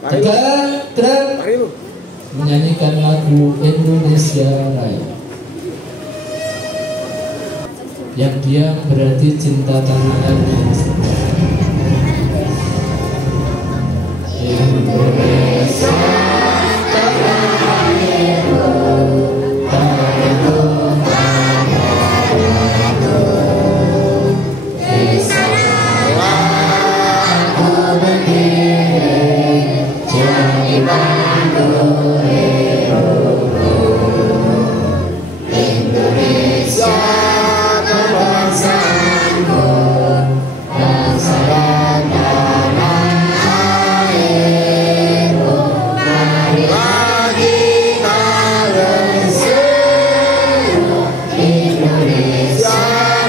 Tegak menyanyikan lagu Indonesia Raya. Yang diam berarti cinta tanah air. Indonesia tanah airku, tanahku, tanahku. Di sanalah aku berdiri, jadi pandu hidupku. Indonesia kebangsaanku, bangsa dan tanah airku. Marilah kita bersatu, Indonesia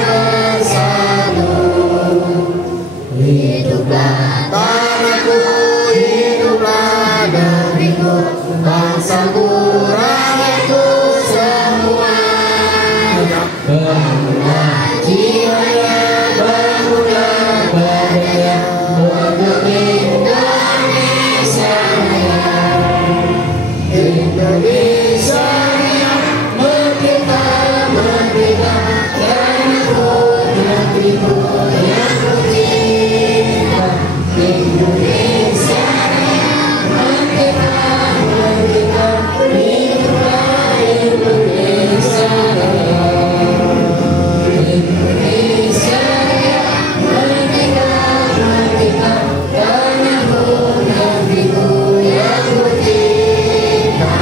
bersatu. Hiduplah tanahku, hiduplah negeriku, bangsaku, rakyatku semuanya. Bangunlah jiwanya, bangunlah badannya untuk Indonesia Raya. Indonesia Raya, merdeka, merdeka, tanahku, negeriku yang kucinta. Indonesia Raya, merdeka, merdeka, hiduplah Indonesia Raya. Indonesia Raya, merdeka, merdeka, tanahku, negeriku yang kucinta.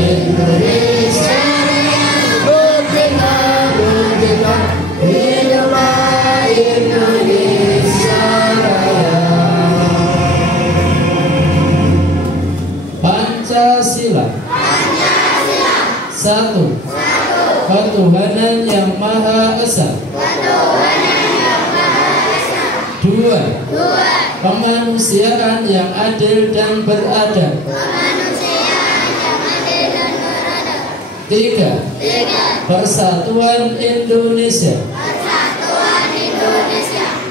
Indonesia Raya, merdeka, merdeka, hiduplah Indonesia Raya. Pancasila. Satu, ketuhanan yang Maha Esa. Dua, kemanusiaan yang adil dan beradab. Tiga, persatuan Indonesia.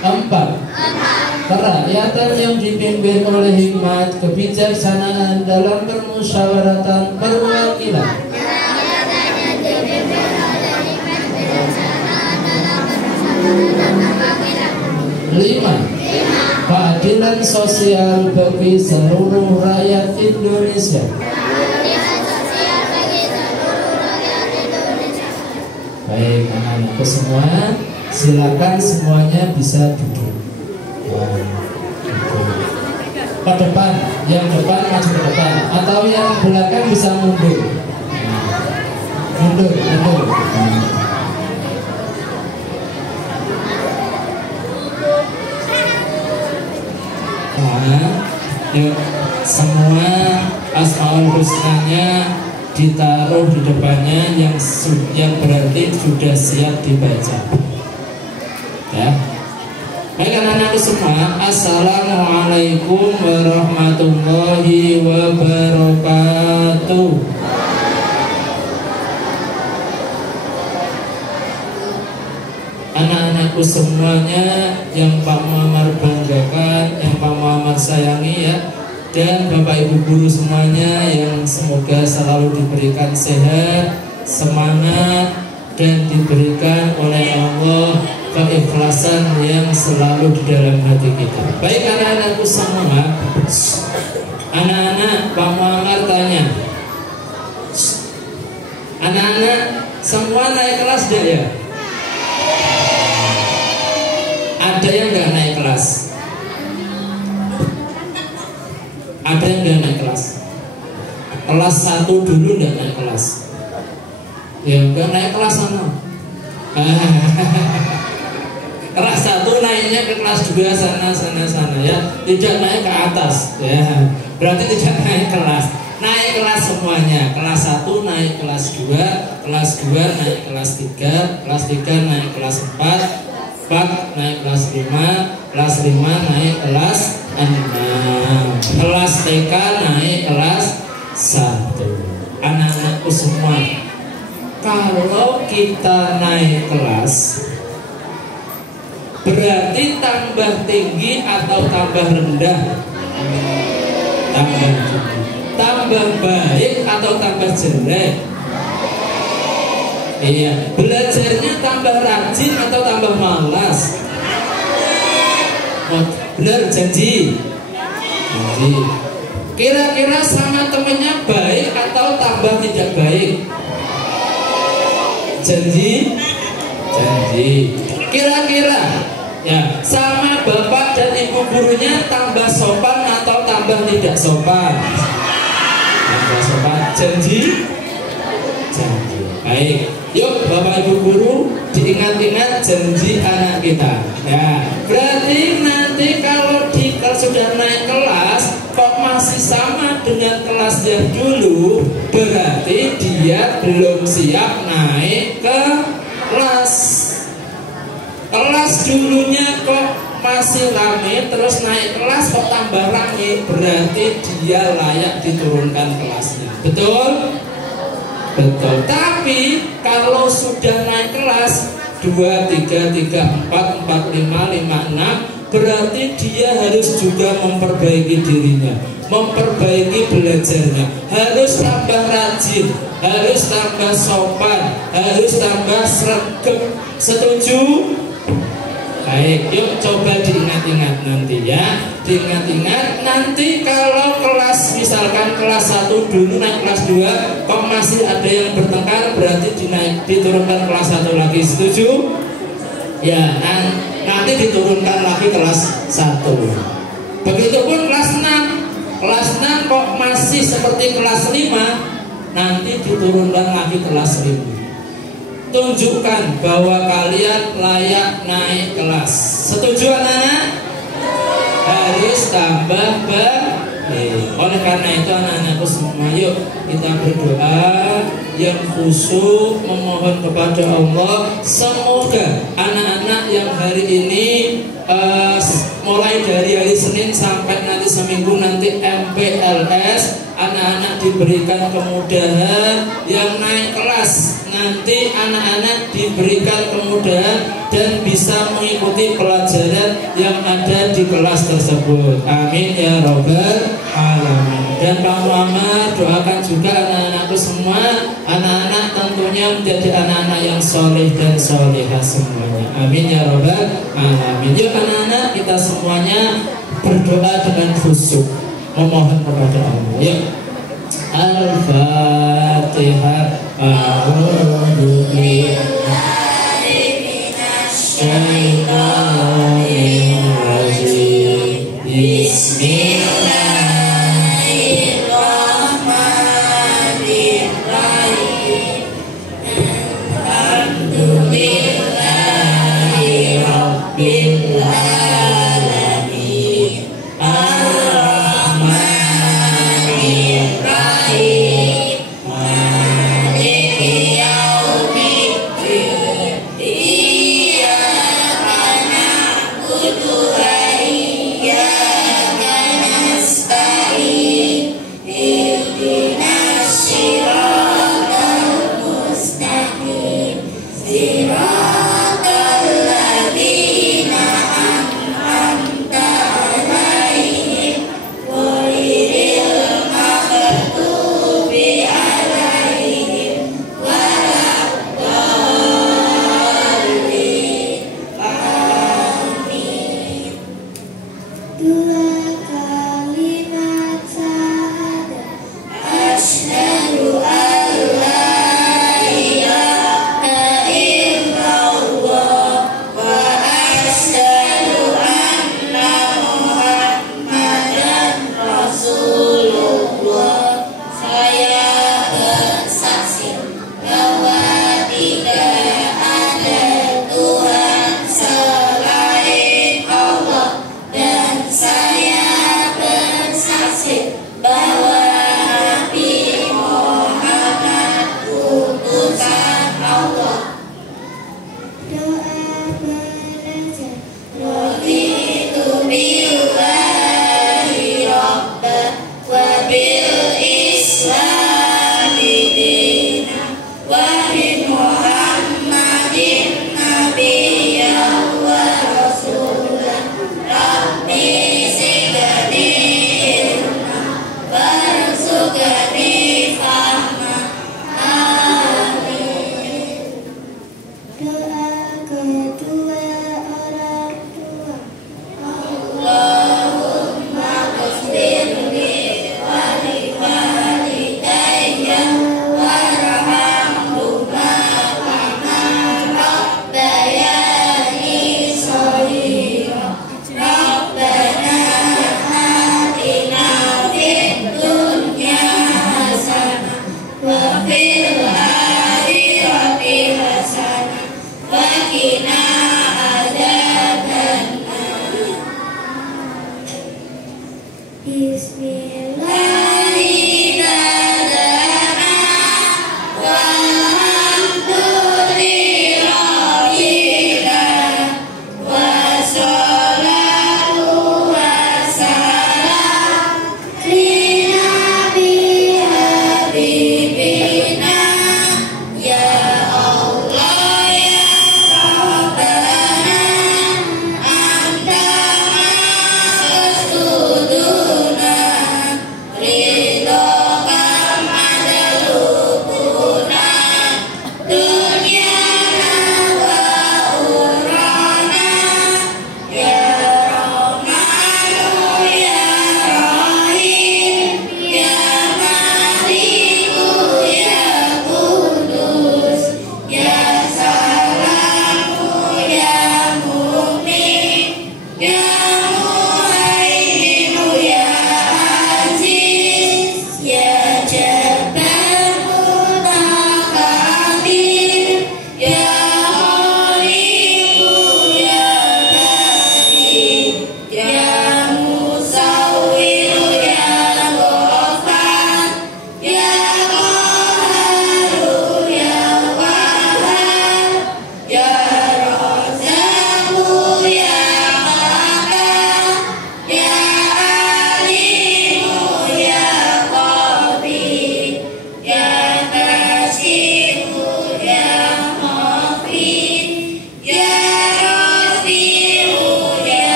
Empat, kerakyatan yang dipimpin oleh hikmat kebijaksanaan dalam permusyawaratan perwakilan. Lima, keadilan sosial bagi seluruh rakyat Indonesia. Baik, anak-anakku semua, silakan semuanya bisa duduk. Ke depan, yang depan maju ke depan, atau yang belakang bisa mundur. Mundur. Yuk, semua asmaul husnanya ditaruh di depannya, yang berarti sudah siap dibaca. Ya. Baik anak-anak semua, assalamualaikum warahmatullahi wabarakatuh. Anak-anakku semuanya yang Pak Muhammad banggakan, yang Pak Muhammad sayangi ya, dan Bapak Ibu guru semuanya yang semoga selalu diberikan sehat, semangat, dan diberikan oleh Allah keikhlasan yang selalu di dalam hati kita. Baik anak-anakku semua, anak-anak Pak Muhammad tanya, anak-anak semua naik kelas deh ya? Ada yang nggak naik kelas? Ada yang nggak naik kelas? Kelas 1 dulu nggak naik kelas? Ya nggak naik kelas sana. Kelas 1 naiknya ke kelas 2 sana ya. Tidak naik ke atas ya. Berarti tidak naik kelas. Naik kelas semuanya. Kelas 1 naik kelas 2, kelas 2 naik kelas 3, kelas 3 naik kelas 4, 4 naik kelas 5, kelas 5 naik kelas 6, kelas TK naik kelas 1. Anak-anakku semua, kalau kita naik kelas, Berarti tambah tinggi atau tambah rendah? Tambah tinggi. Tambah baik atau tambah jelek? Iya. Belajarnya tambah rajin atau tambah malas? Oh, benar, janji. Janji. Kira-kira sama temennya baik atau tambah tidak baik? Janji. Janji. Kira-kira ya sama bapak dan ibu gurunya tambah sopan atau tambah tidak sopan? Tambah sopan. Janji. Janji. Baik. Yuk bapak ibu guru diingat-ingat janji anak kita. Ya. Berarti nanti kalau sudah naik kelas kok masih sama dengan kelas yang dulu, berarti dia belum siap naik ke kelas. Kelas dulunya kok masih rame, terus naik kelas kok tambah rame, berarti dia layak diturunkan kelasnya. Betul? Betul. Tapi kalau sudah naik kelas 2, 3, 4, 5, 6, berarti dia harus juga memperbaiki dirinya, memperbaiki belajarnya, harus tambah rajin, harus tambah sopan, harus tambah sregep. Setuju? Baik, yuk coba diingat-ingat nanti ya. Diingat-ingat nanti kalau kelas, misalkan kelas 1 dulu naik kelas 2 kok masih ada yang bertengkar, berarti diturunkan kelas 1 lagi. Setuju? Ya, nanti diturunkan lagi kelas 1. Begitupun kelas 6. Kelas 6 kok masih seperti kelas 5, nanti diturunkan lagi kelas 5. Tunjukkan bahwa kalian layak naik kelas. Setuju anak-anak? Harus tambah baik. Oleh karena itu anak-anakku semua, yuk kita berdoa yang khusyuk memohon kepada Allah, semoga anak-anak yang hari ini mulai dari hari Senin sampai nanti seminggu nanti MPLS, anak-anak diberikan kemudahan yang naik kelas. Nanti anak-anak diberikan kemudahan dan bisa mengikuti pelajaran yang ada di kelas tersebut. Amin ya robbal alamin. Dan Pak Muhammad doakan juga anak-anakku semua, anak-anak tentunya menjadi anak-anak yang soleh dan solehah semuanya. Amin ya robbal alamin. Yuk anak-anak kita semuanya berdoa dengan khusyuk memohon kepada Allah. Yuk. Al-Fatihah. A'udzu billahi minasyaitonir rajim. Bismillahirrahmanirrahim. Alhamdulillahi rabbil alamin. Ar-Rahmanir-Rahim. Maliki yaumiddin. Iyyaka na'budu wa iyyaka nasta'in. Ihdinas siratal mustaqim. Siratal ladzina an'amta 'alaihim ghairil maghdubi 'alaihim waladdallin. Amin. Dua kalimat syahadat. Asyhadu an la ilaha illallah wa asyhadu anna Muhammadan Rasulullah. Saya bersaksi bahwa tidak ada Tuhan selain Allah, dan saya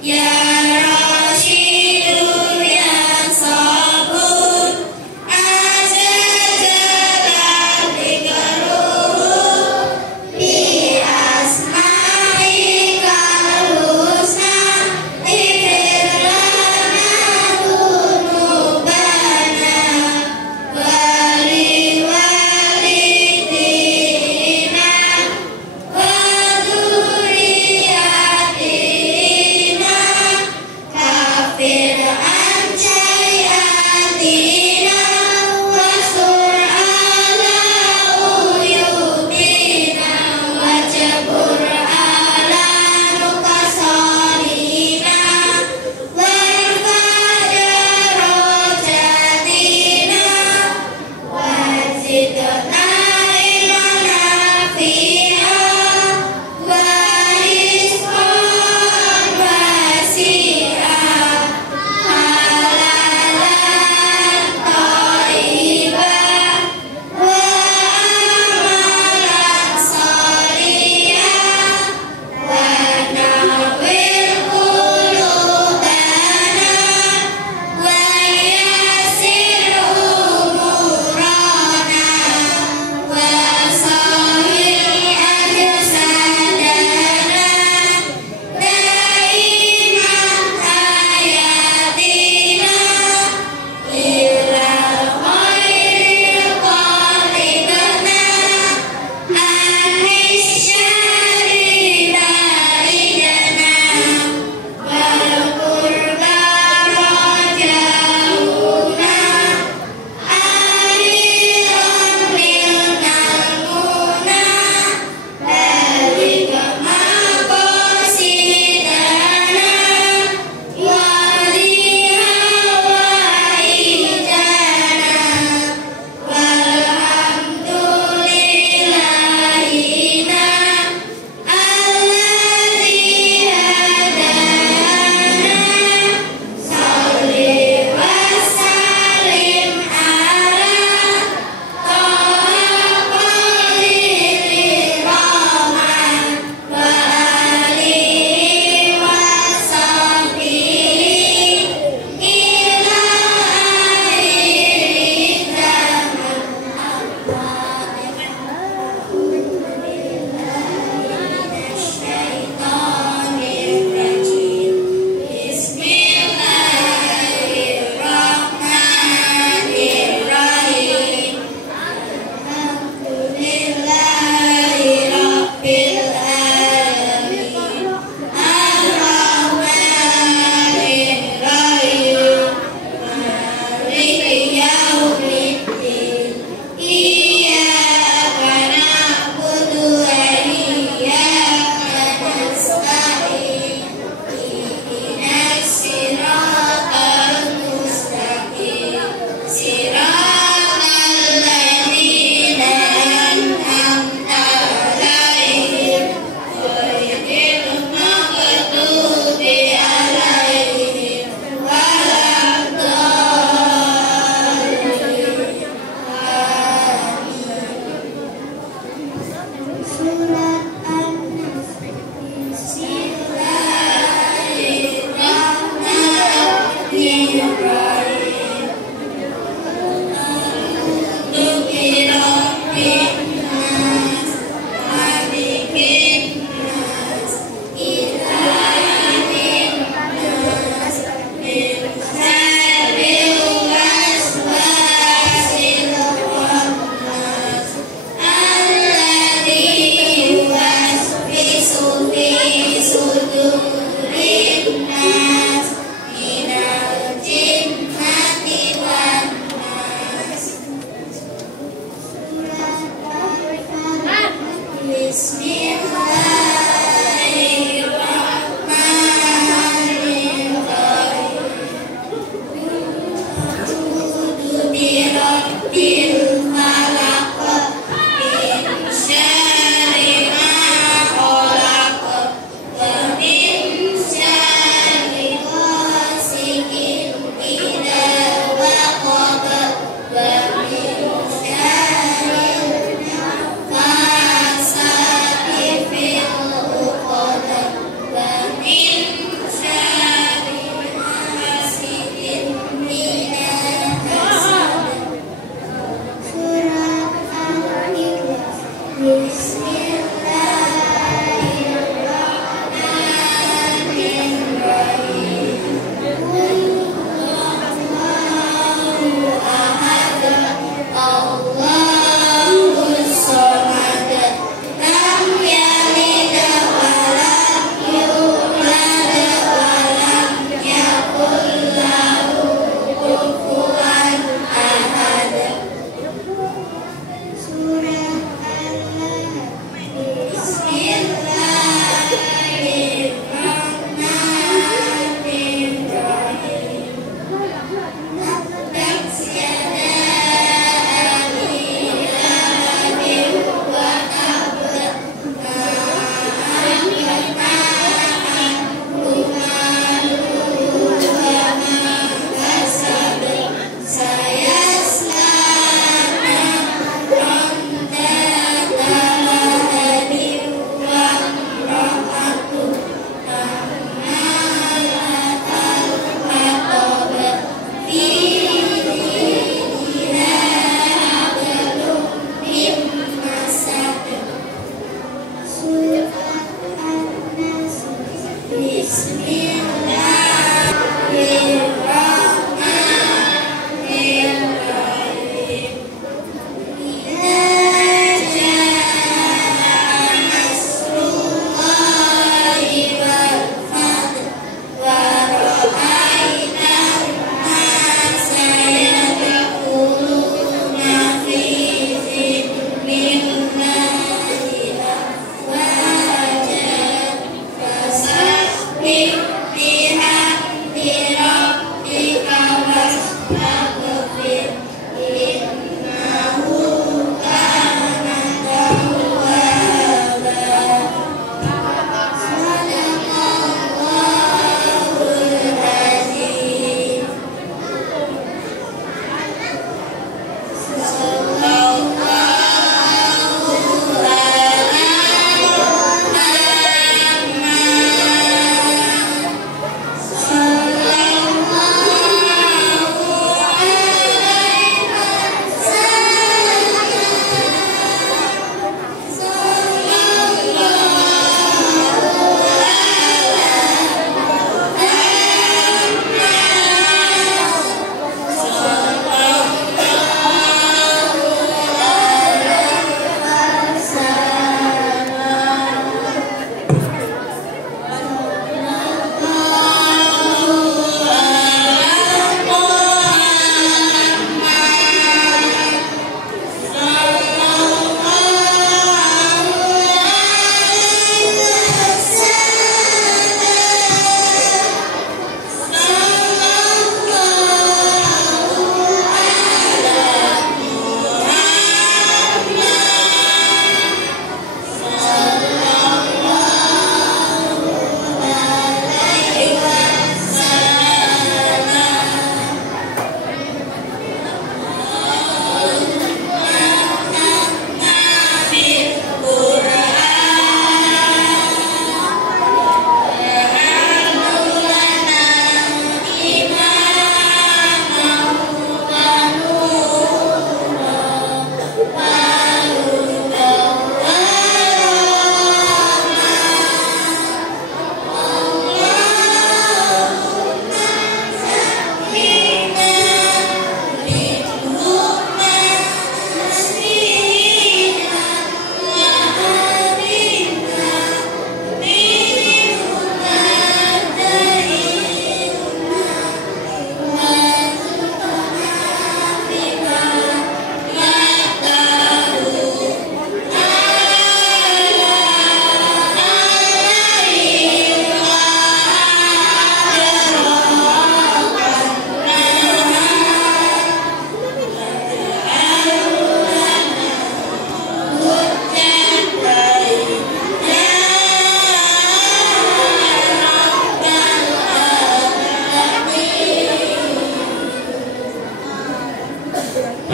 Ya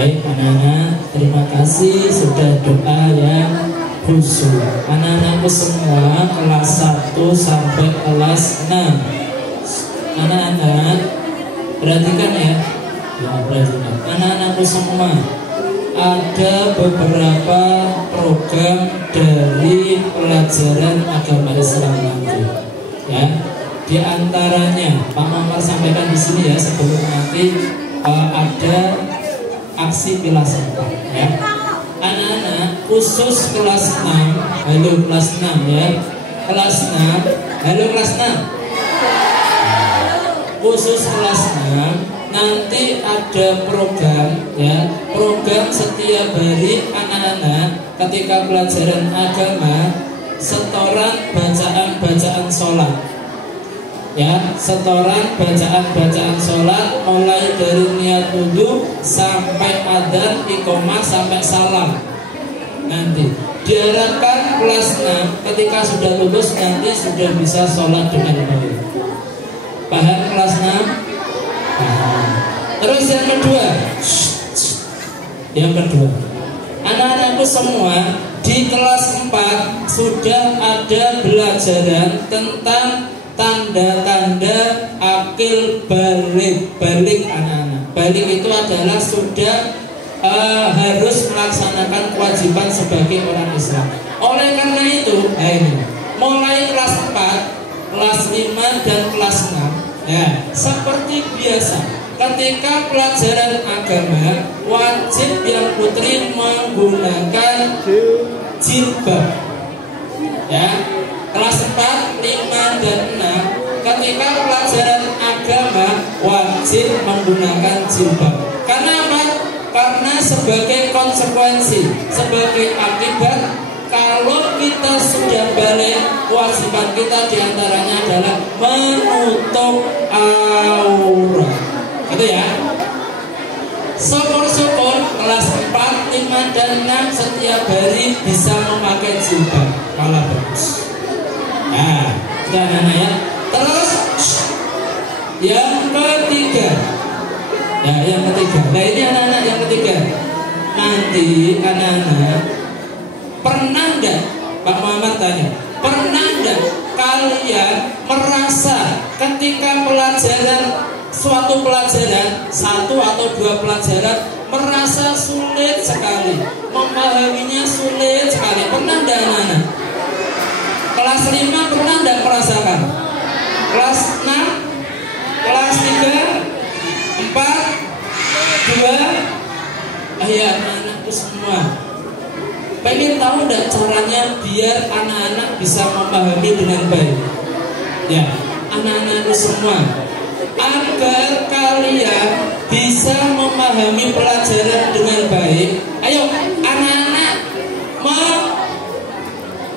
Baik anak-anak, terima kasih sudah doa yang khusyuk. Anak-anakku semua kelas 1 sampai kelas 6. Anak-anak perhatikan ya. Ya, perhatikan. Anak-anakku semua, ada beberapa program dari pelajaran agama Islam nanti. Ya, di antaranya Pak Mamar sampaikan di sini ya, sebelum nanti ada aksi kelas 4 ya. Anak-anak khusus kelas 6, halo kelas 6 ya. Kelas 6, halo kelas 6. Khusus kelas 6 nanti ada program ya, program setiap hari anak-anak ketika pelajaran agama setoran bacaan-bacaan sholat ya, setoran bacaan-bacaan sholat mulai dari niat wudu sampai adzan, iqomah sampai salam. Nanti diharapkan kelas 6 ketika sudah lulus nanti sudah bisa sholat dengan baik. Paham kelas 6? Paham. Terus yang kedua, anak-anakku semua di kelas 4 sudah ada belajaran tentang tanda-tanda akil balik. Balik anak-anak. Balik itu adalah sudah harus melaksanakan kewajiban sebagai orang Islam. Oleh karena itu, mulai kelas 4, kelas 5 dan kelas 6 ya, seperti biasa ketika pelajaran agama wajib yang putri menggunakan jilbab ya. Kelas 4, 5 dan 6 ketika pelajaran agama wajib menggunakan jilbab. Karena apa? Karena sebagai konsekuensi, sebagai akibat, kalau kita sudah balik, kewajiban kita diantaranya adalah menutup aurat. Gitu ya. Syukur-syukur kelas 4, 5 dan 6 setiap hari bisa memakai jilbab. Malah bagus. Nah, sudah anak-anak ya. Terus yang ketiga. Ya, yang ketiga. Nah, ini anak-anak yang ketiga. Nanti anak-anak pernah enggak, Pak Muhammad tanya, pernah enggak kalian merasa ketika pelajaran suatu pelajaran, 1 atau 2 pelajaran merasa sulit sekali, memahaminya sulit sekali? Pernah enggak anak-anak? Kelas 5 pernah enggak merasakan? Kelas 6, kelas 3, 4, 2, ya anak-anakku semua, pengen tahu enggak caranya biar anak-anak bisa memahami dengan baik? Ya, anak-anakku semua, agar kalian bisa memahami pelajaran dengan baik, ayo anak-anak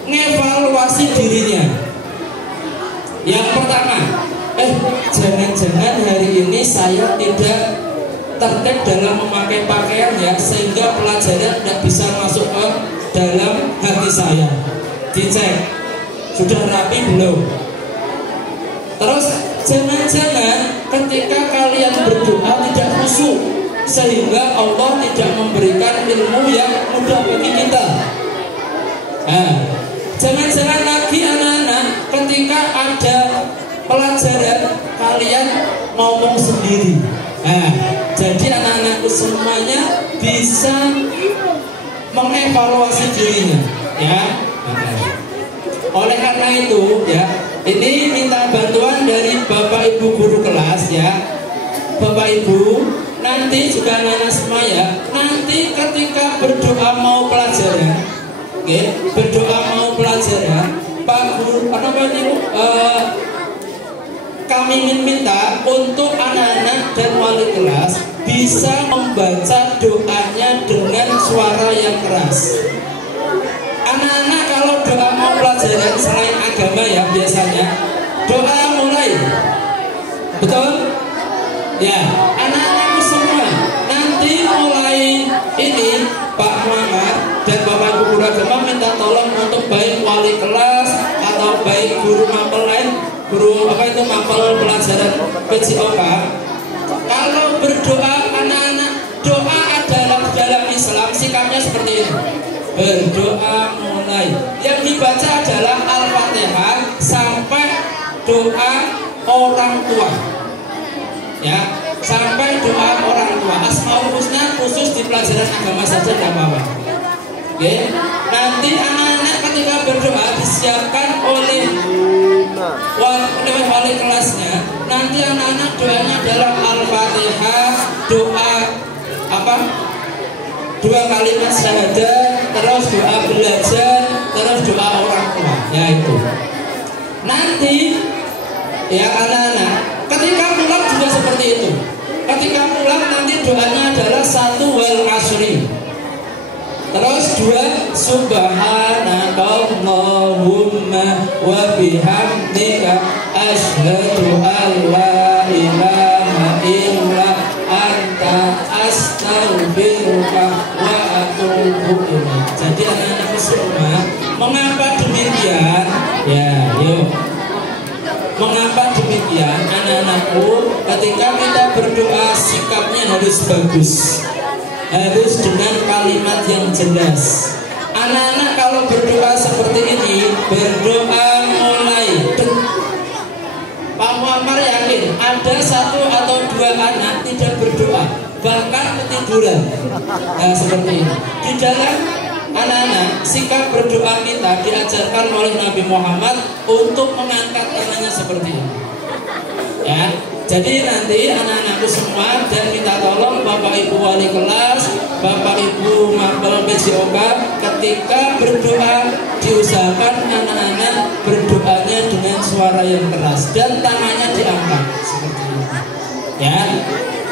mengevaluasi dirinya. Yang pertama, jangan-jangan hari ini saya tidak tertib dalam memakai pakaian ya, sehingga pelajaran tidak bisa masuk ke dalam hati saya. Dicek, sudah rapi belum? Terus jangan-jangan ketika kalian berdoa tidak khusyuk, sehingga Allah tidak memberikan ilmu yang mudah bagi kita. Jangan-jangan lagi anak-anak ketika ada pelajaran kalian ngomong sendiri. Jadi anak-anakku semuanya bisa mengevaluasi dirinya ya. Oleh karena itu ya, ini minta bantuan dari Bapak Ibu guru kelas ya. Bapak Ibu nanti juga anak-anak semua ya, nanti ketika berdoa mau pelajaran, berdoa mau pelajaran, Pak Guru kami ingin minta untuk anak-anak dan wali kelas bisa membaca doanya dengan suara yang keras. Anak-anak kalau doa mau pelajaran selain agama ya, biasanya doa mulai, betul? Ya, anak-anakku semua nanti mulai ini Pak Muhammad dan Bapak Ibu guru agama minta tolong untuk baik wali kelas atau baik guru mapel lain, guru mapel pelajaran PJOK, kalau berdoa anak-anak, doa adalah berdoa mulai. Yang dibaca adalah Al-Fatihah sampai doa orang tua. Ya, sampai doa orang tua. Asmaul Husna khusus di pelajaran agama saja tidak apa-apa. Oke. Nanti anak-anak ketika berdoa disiapkan oleh wali kelasnya. Nanti anak-anak doanya adalah Al-Fatihah, doa apa? 2 kalimat syahadat, terus doa belajar, terus doa orang tua. Ya itu. Nanti ya anak-anak ketika pulang juga seperti itu. Ketika pulang nanti doanya adalah 1 wal asri. Terus 2 subhanakallahumma wa bihamdika asyhadu an la ilaha illa anta astaghfiruka wa atubu ilaik. Jadi anak-anak semua, mengapa demikian? Ya, yuk. Mengapa demikian anak-anakku? Ketika kita berdoa sikapnya harus bagus, harus dengan kalimat yang jelas. Anak-anak kalau berdoa seperti ini, berdoa mulai. Pak Muhammad yakin ada 1 atau 2 anak tidak berdoa, bahkan ketiduran. Nah seperti ini. Di dalam anak-anak, sikap berdoa kita diajarkan oleh Nabi Muhammad untuk mengangkat tangannya seperti ini. Ya, jadi nanti anak-anakku semua dan minta tolong Bapak Ibu wali kelas, Bapak Ibu mapel PJOK, ketika berdoa diusahakan anak-anak berdoanya dengan suara yang keras dan tangannya diangkat seperti ini. Ya,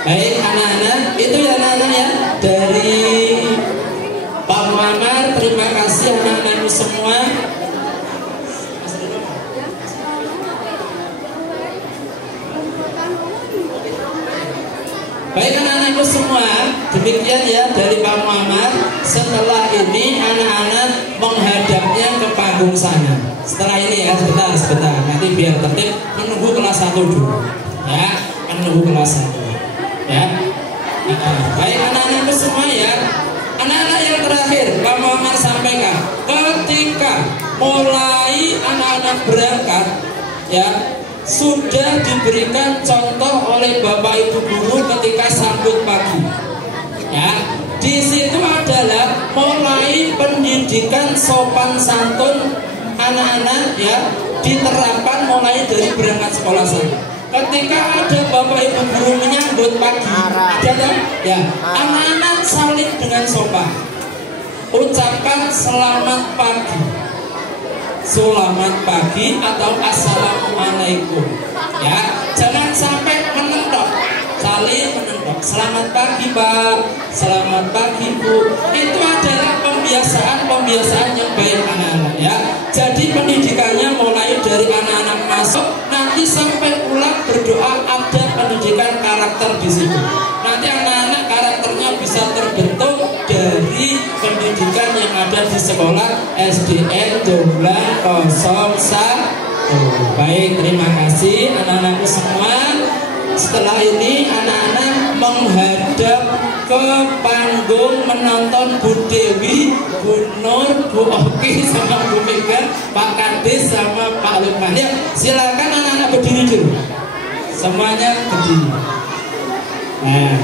baik anak-anak, itu ya anak-anak ya dari Pak Muhammad. Terima kasih anak-anakku semua. Baik anak-anakku semua, demikian ya dari Pak Muhammad. Setelah ini anak-anak menghadapnya ke panggung sana. Setelah ini ya, sebentar, nanti biar tertib, menunggu kelas 1 dulu. Ya, menunggu kelas 1. Ya. Baik anak-anakku semua ya. Anak-anak yang terakhir Pak Muhammad sampaikan, ketika mulai anak-anak berangkat ya, sudah diberikan contoh oleh Bapak Ibu guru ketika sambut pagi. Ya, di situ adalah mulai pendidikan sopan santun anak-anak ya, diterapkan mulai dari berangkat sekolah sana. Ketika ada Bapak Ibu guru menyambut pagi, ada ya, anak-anak saling dengan sopan. Ucapkan selamat pagi. Selamat pagi atau assalamualaikum. Ya, jangan sampai menentok, saling menentok. Selamat pagi Pak, selamat pagi Bu. Itu adalah pembiasaan yang baik anak-anak ya. Jadi pendidikannya mulai dari anak-anak masuk, nanti sampai pulang berdoa, ada pendidikan karakter di situ. Nanti anak-anak karakternya bisa terbentuk dari pendidikan yang ada di sekolah SDN Jomblang 01. Baik, terima kasih anak-anakku semua. Setelah ini anak-anak menghadap ke panggung menonton Bu Dewi, Bu Nur, Bu Oki, sama Bu Mega, Pak Kades, sama Pak Lukman. Ya, silakan anak-anak berdiri dulu. Semuanya berdiri. Nah,